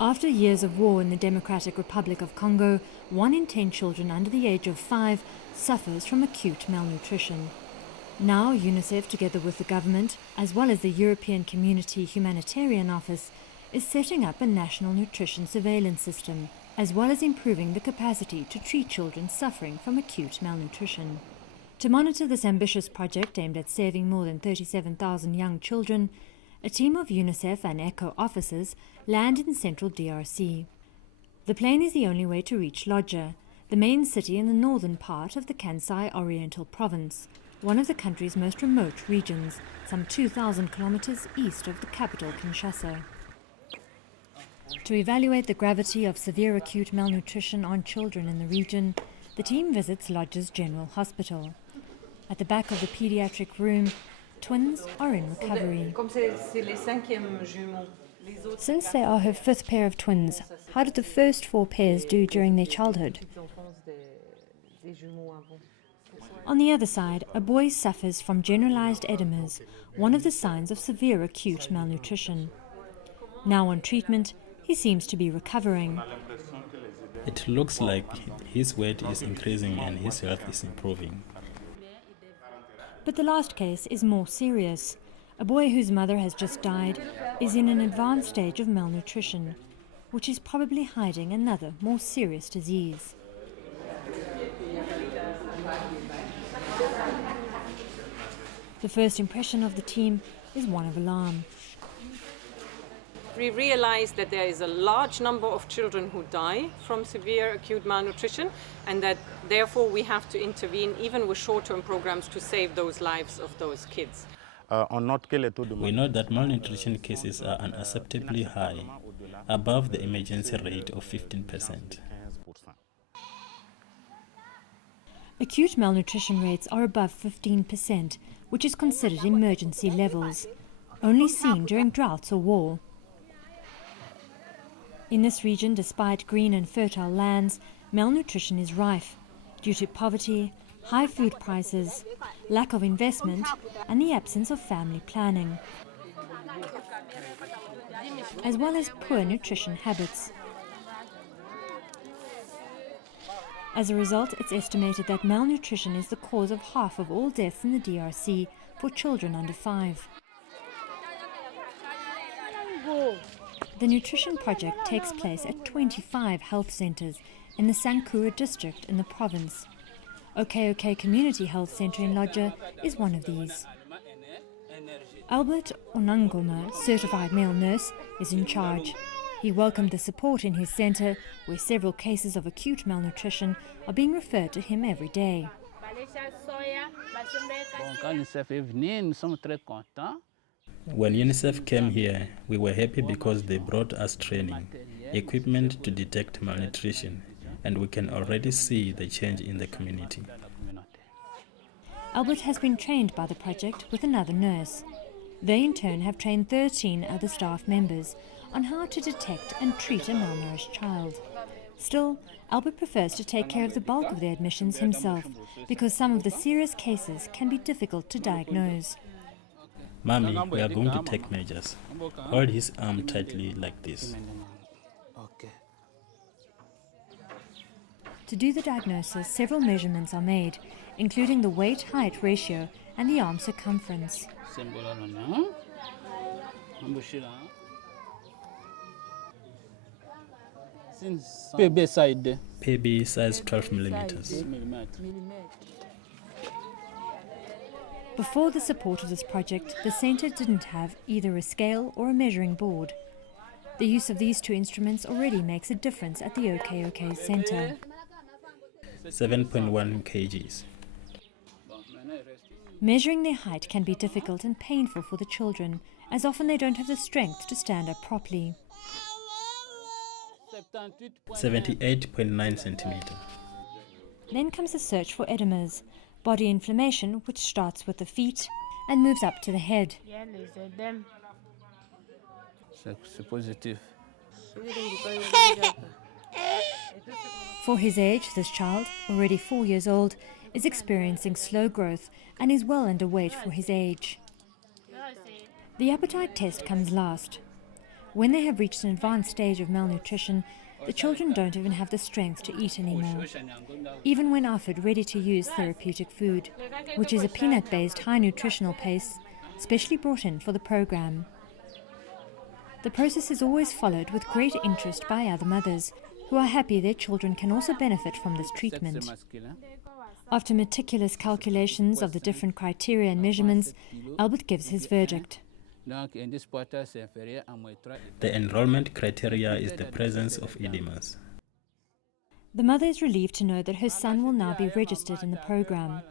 After years of war in the Democratic Republic of Congo, 1 in 10 children under the age of 5 suffers from acute malnutrition. Now UNICEF, together with the government, as well as the European Community Humanitarian Office, is setting up a national nutrition surveillance system, as well as improving the capacity to treat children suffering from acute malnutrition. To monitor this ambitious project aimed at saving more than 37,000 young children, a team of UNICEF and ECHO officers land in central DRC. The plane is the only way to reach Lodja, the main city in the northern part of the Kansai Oriental province, one of the country's most remote regions, some 2,000 kilometers east of the capital Kinshasa. To evaluate the gravity of severe acute malnutrition on children in the region, the team visits Lodja's General Hospital. At the back of the pediatric room, twins are in recovery. Since they are her 5th pair of twins, how did the first 4 pairs do during their childhood? On the other side, a boy suffers from generalized edemas, one of the signs of severe acute malnutrition. Now on treatment, he seems to be recovering. It looks like his weight is increasing and his health is improving. But the last case is more serious. A boy whose mother has just died is in an advanced stage of malnutrition, which is probably hiding another, more serious disease. The first impression of the team is one of alarm. We realize that there is a large number of children who die from severe acute malnutrition, and that therefore we have to intervene even with short-term programs to save those lives of those kids. We know that malnutrition cases are unacceptably high, above the emergency rate of 15%. Acute malnutrition rates are above 15%, which is considered emergency levels, only seen during droughts or war. In this region, despite green and fertile lands, malnutrition is rife due to poverty, high food prices, lack of investment, and the absence of family planning, as well as poor nutrition habits. As a result, it's estimated that malnutrition is the cause of half of all deaths in the DRC for children under 5. The nutrition project takes place at 25 health centers in the Sankura district in the province. OK Community Health Center in Lodja is one of these. Albert Onangoma, certified male nurse, is in charge. He welcomed the support in his center, where several cases of acute malnutrition are being referred to him every day. When UNICEF came here, we were happy because they brought us training, equipment to detect malnutrition, and we can already see the change in the community. Albert has been trained by the project with another nurse. They in turn have trained 13 other staff members on how to detect and treat a malnourished child. Still, Albert prefers to take care of the bulk of the admissions himself, because some of the serious cases can be difficult to diagnose. Mommy, we are going to take measures. Hold his arm tightly like this. To do the diagnosis, several measurements are made, including the weight-height ratio and the arm circumference. PB size 12 millimeters. Before the support of this project, the centre didn't have either a scale or a measuring board. The use of these 2 instruments already makes a difference at the OK centre. 7.1 kgs. Measuring their height can be difficult and painful for the children, as often they don't have the strength to stand up properly. 78.9 centimeters. Then comes the search for edemas, body inflammation which starts with the feet and moves up to the head. For his age, this child, already 4 years old, is experiencing slow growth and is well underweight for his age. The appetite test comes last. When they have reached an advanced stage of malnutrition, the children don't even have the strength to eat anymore, even when offered ready-to-use therapeutic food, which is a peanut-based high nutritional paste specially brought in for the program. The process is always followed with great interest by other mothers, who are happy their children can also benefit from this treatment. After meticulous calculations of the different criteria and measurements, Albert gives his verdict. The enrollment criteria is the presence of edemas. The mother is relieved to know that her son will now be registered in the program.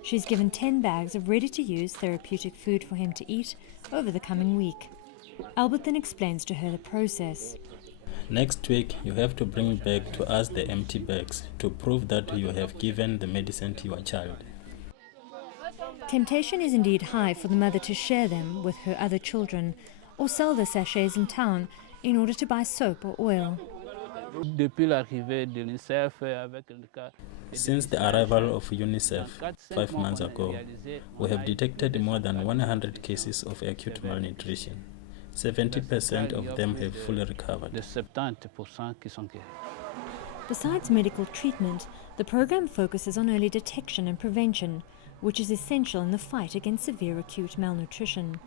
She's given 10 bags of ready-to-use therapeutic food for him to eat over the coming week. Albert then explains to her the process. Next week, you have to bring back to us the empty bags to prove that you have given the medicine to your child. Temptation is indeed high for the mother to share them with her other children or sell the sachets in town in order to buy soap or oil. Since the arrival of UNICEF 5 months ago, we have detected more than 100 cases of acute malnutrition. 70% of them have fully recovered. Besides medical treatment, the program focuses on early detection and prevention, which is essential in the fight against severe acute malnutrition.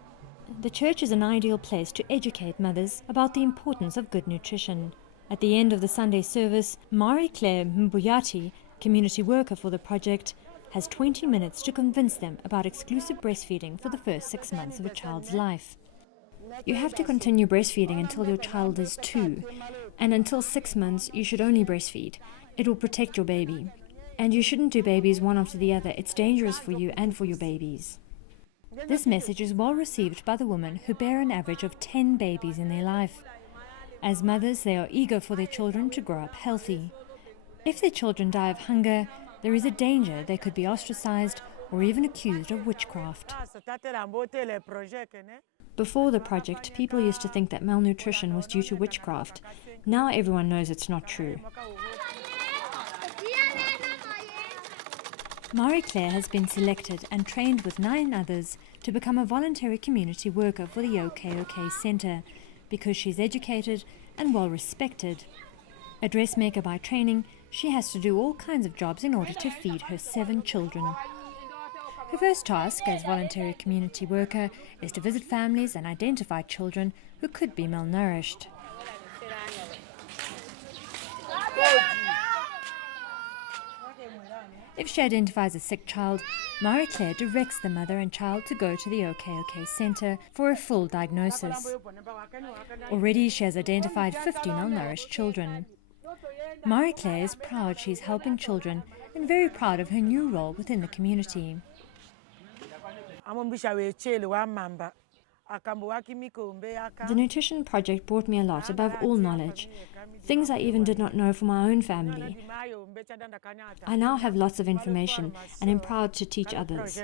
The church is an ideal place to educate mothers about the importance of good nutrition. At the end of the Sunday service, Marie-Claire Mbuyati, community worker for the project, has 20 minutes to convince them about exclusive breastfeeding for the first 6 months of a child's life. You have to continue breastfeeding until your child is 2, and until 6 months you should only breastfeed. It will protect your baby. And you shouldn't do babies one after the other. It's dangerous for you and for your babies. This message is well received by the women who bear an average of 10 babies in their life. As mothers, they are eager for their children to grow up healthy. If their children die of hunger, there is a danger they could be ostracized or even accused of witchcraft. Before the project, people used to think that malnutrition was due to witchcraft. Now everyone knows it's not true. Marie-Claire has been selected and trained with 9 others to become a voluntary community worker for the OK Centre because she's educated and well respected. A dressmaker by training, she has to do all kinds of jobs in order to feed her 7 children. Her first task as voluntary community worker is to visit families and identify children who could be malnourished. If she identifies a sick child, Marie-Claire directs the mother and child to go to the OK Centre for a full diagnosis. Already she has identified 50 malnourished children. Marie-Claire is proud she's helping children and very proud of her new role within the community. The nutrition project brought me a lot above all knowledge, things I even did not know for my own family. I now have lots of information and am proud to teach others.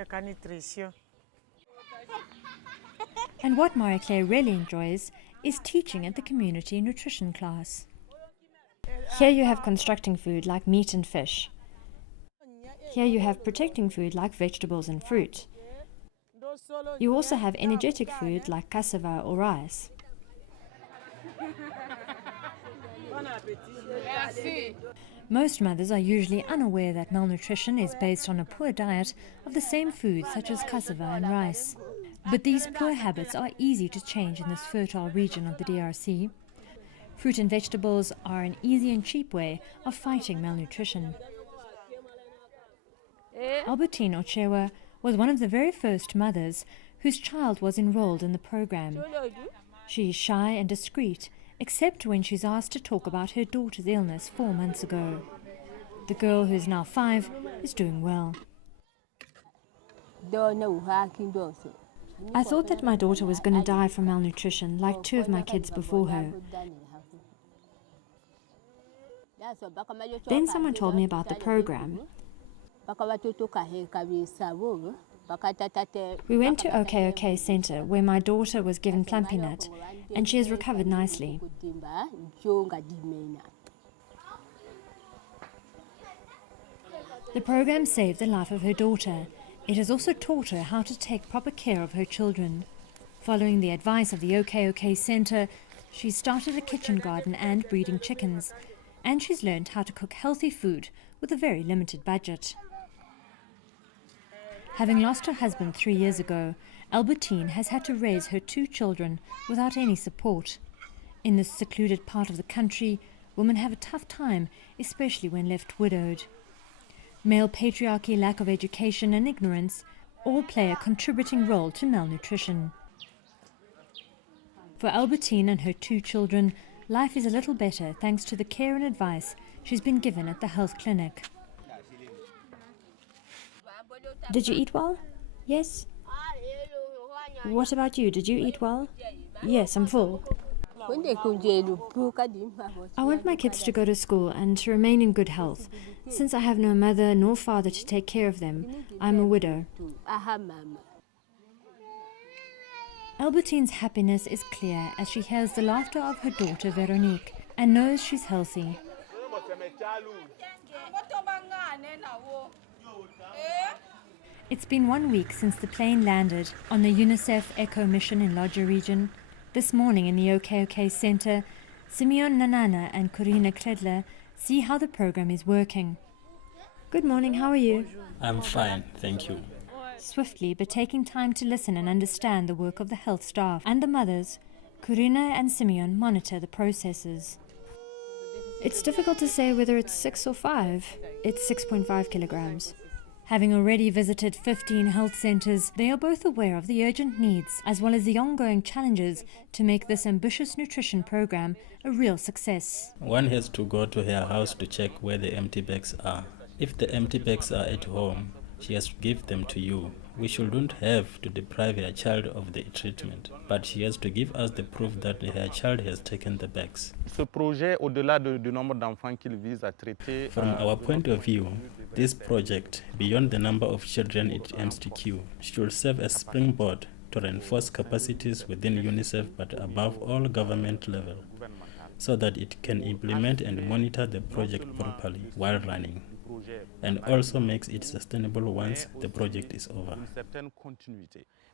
And what Marie-Claire really enjoys is teaching at the community nutrition class. Here you have constructing food like meat and fish. Here you have protecting food like vegetables and fruit. You also have energetic food like cassava or rice. Most mothers are usually unaware that malnutrition is based on a poor diet of the same foods such as cassava and rice. But these poor habits are easy to change in this fertile region of the DRC. Fruit and vegetables are an easy and cheap way of fighting malnutrition. Albertine Ochewa was one of the very first mothers whose child was enrolled in the program. She is shy and discreet, except when she's asked to talk about her daughter's illness 4 months ago. The girl, who is now 5, is doing well. I thought that my daughter was going to die from malnutrition, like 2 of my kids before her. Then someone told me about the program. We went to OK Centre, where my daughter was given plumpy-nut, and she has recovered nicely. The program saved the life of her daughter. It has also taught her how to take proper care of her children. Following the advice of the OK Centre, She's started a kitchen garden and breeding chickens, and she's learned how to cook healthy food with a very limited budget. Having lost her husband 3 years ago, Albertine has had to raise her 2 children without any support. In this secluded part of the country, women have a tough time, especially when left widowed. Male patriarchy, lack of education and ignorance all play a contributing role to malnutrition. For Albertine and her 2 children, life is a little better thanks to the care and advice she's been given at the health clinic. Did you eat well? Yes. What about you? Did you eat well? Yes, I'm full. I want my kids to go to school and to remain in good health. Since I have no mother nor father to take care of them, I'm a widow. Albertine's happiness is clear as she hears the laughter of her daughter Veronique and knows she's healthy. It's been 1 week since the plane landed on the UNICEF+ECHO mission in Lodja region. This morning in the OK Centre, Simeon Nanana and Corina Kredler see how the program is working. Good morning, how are you? I'm fine, thank you. Swiftly, but taking time to listen and understand the work of the health staff and the mothers, Corina and Simeon monitor the processes. It's difficult to say whether it's 6 or 5. It's 6.5 kilograms. Having already visited 15 health centres, they are both aware of the urgent needs as well as the ongoing challenges to make this ambitious nutrition program a real success. One has to go to her house to check where the empty bags are. If the empty bags are at home, she has to give them to you. We shouldn't have to deprive her child of the treatment, but she has to give us the proof that her child has taken the bags. From our point of view, this project, beyond the number of children it aims to cure, should serve as springboard to reinforce capacities within UNICEF but above all government level, so that it can implement and monitor the project properly while running, and also makes it sustainable once the project is over.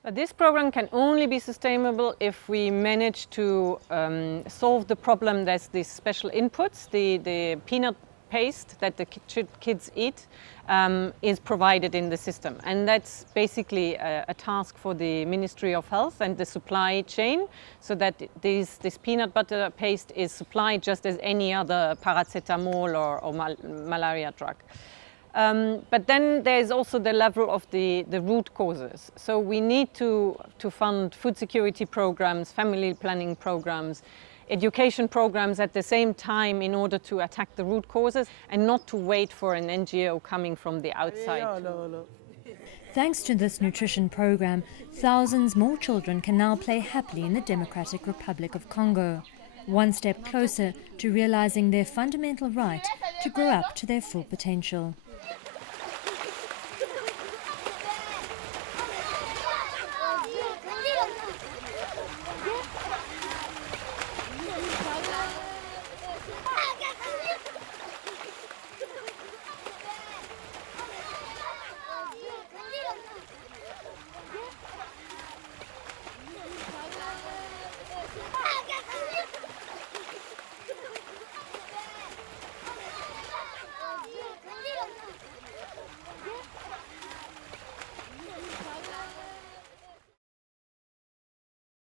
But this program can only be sustainable if we manage to solve the problem that's these special inputs, the peanut paste that the kids eat is provided in the system. And that's basically a task for the Ministry of Health and the supply chain, so that this peanut butter paste is supplied just as any other paracetamol or malaria drug. But then there's also the level of the root causes. So we need to fund food security programs, family planning programs, education programs at the same time in order to attack the root causes and not to wait for an NGO coming from the outside. Thanks to this nutrition program, thousands more children can now play happily in the Democratic Republic of Congo, one step closer to realizing their fundamental right to grow up to their full potential.